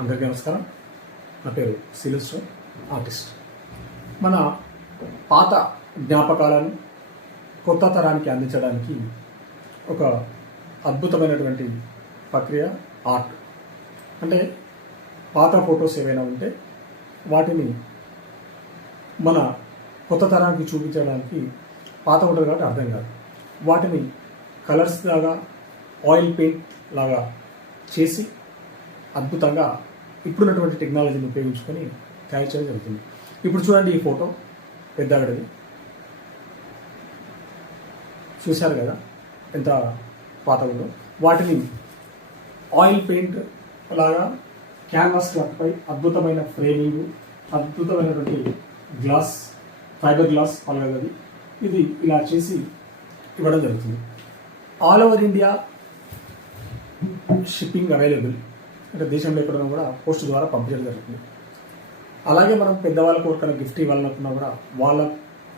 అందరికీ నమస్కారం. నా పేరు సిల్వస్టర్, ఆర్టిస్ట్. మన పాత జ్ఞాపకాలను కొత్త తరానికి అందించడానికి ఒక అద్భుతమైనటువంటి ప్రక్రియ ఆర్ట్. అంటే పాత ఫొటోస్ ఏవైనా ఉంటే వాటిని మన కొత్త తరానికి చూపించడానికి పాత ఉంటుంది కాబట్టి అర్థం కాదు. వాటిని కలర్స్ లాగా, ఆయిల్ పెయింట్ లాగా చేసి అద్భుతంగా ఇప్పుడున్నటువంటి టెక్నాలజీని ఉపయోగించుకొని తయారు చేయడం జరుగుతుంది. ఇప్పుడు చూడండి, ఈ ఫోటో పెద్దగడది చూశారు కదా ఎంత పాత ఉందో. వాటిని ఆయిల్ పెయింట్ లాగా క్యాన్వాస్ క్లాత్పై అద్భుతమైన ఫ్రేమింగ్, అద్భుతమైనటువంటి గ్లాస్, ఫైబర్ గ్లాస్ పలగది, ఇది ఇలా చేసి ఇవ్వడం జరుగుతుంది. All over India shipping available, అంటే దేశంలో ఎక్కడైనా కూడా పోస్ట్ ద్వారా పంపించడం జరుగుతుంది. అలాగే మనం పెద్దవాళ్ళకు ఎవరికైనా గిఫ్ట్ ఇవ్వాలనుకున్నా కూడా వాళ్ళ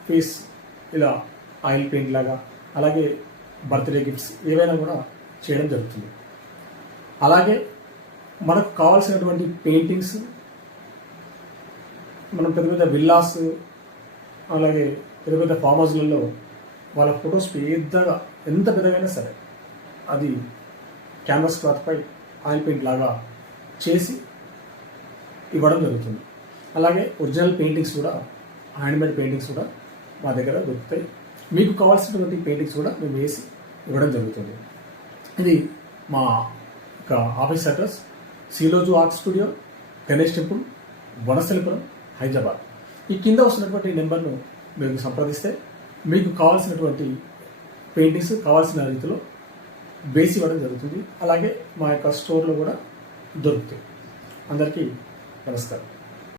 ఫేస్ ఇలా ఆయిల్ పెయింట్ లాగా, అలాగే బర్త్డే గిఫ్ట్స్ ఏవైనా కూడా చేయడం జరుగుతుంది. అలాగే మనకు కావాల్సినటువంటి పెయింటింగ్స్ మనం పెద్ద పెద్ద విల్లాస్, అలాగే పెద్ద పెద్ద ఫామ్ హౌస్లలో వాళ్ళ ఫొటోస్ పెద్దగా, ఎంత పెద్దగైనా సరే అది క్యాన్వాస్ క్లాత్పై ఆయిల్ పెయింట్ లాగా చేసి ఇవ్వడం జరుగుతుంది. అలాగే ఒరిజినల్ పెయింటింగ్స్ కూడా, హ్యాండ్మేడ్ పెయింటింగ్స్ కూడా మా దగ్గర దొరుకుతాయి. మీకు కావాల్సినటువంటి పెయింటింగ్స్ కూడా మేము వేసి ఇవ్వడం జరుగుతుంది. ఇది మా యొక్క office address Siloju art studio, Ganesh temple, Vanasthalipuram, Hyderabad. ఈ కింద వస్తున్నటువంటి నెంబర్ను మీరు సంప్రదిస్తే మీకు కావాల్సినటువంటి పెయింటింగ్స్ కావాల్సిన రీతిలో వేసి ఇవ్వడం జరుగుతుంది. అలాగే మా యొక్క స్టోర్లో కూడా దొరుకుతాయి. అందరికీ నమస్కారం.